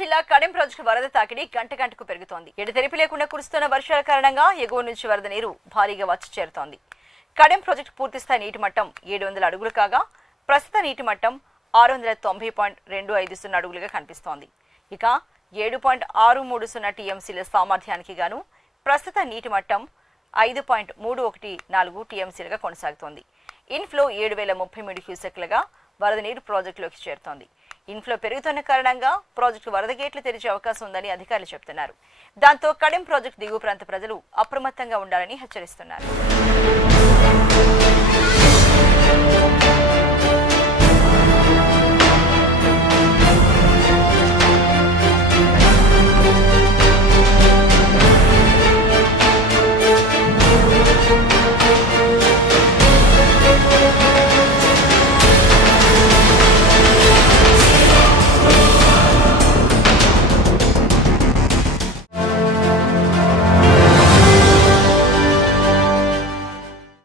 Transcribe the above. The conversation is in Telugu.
జిల్లా కడెం ప్రాజెక్టు వరద తాకిడి గంటకు పెరుగుతోంది. ఎడతెరిపి లేకుండా కురుస్తున్న వర్షాల కారణంగా ఎగువ నుంచి వరద నీరు భారీగా వచ్చి చేరుతోంది. కడెం ప్రాజెక్టు పూర్తిస్థాయి నీటి మట్టం 700 అడుగులు కాగా ప్రస్తుత నీటి మట్టం 690.250 అడుగులుగా కనిపిస్తోంది. ఇక 7.630 టీఎంసీల సామర్థ్యానికి గాను ప్రస్తుత నీటి మట్టం 5.314 టీఎంసీలుగా కొనసాగుతోంది. ఇన్ఫ్లో 7033 క్యూసెక్లుగా వరద నీరు ప్రాజెక్టులోకి చేరుతోంది. ఇన్ఫ్లో పెరుగుతున్న కారణంగా ప్రాజెక్టు వరద గేట్లు తెరిచే అవకాశం ఉందని అధికారులు చెబుతున్నారు. దాంతో కడెం ప్రాజెక్టు దిగువ ప్రాంత ప్రజలు అప్రమత్తంగా ఉండాలని హెచ్చరిస్తున్నారు.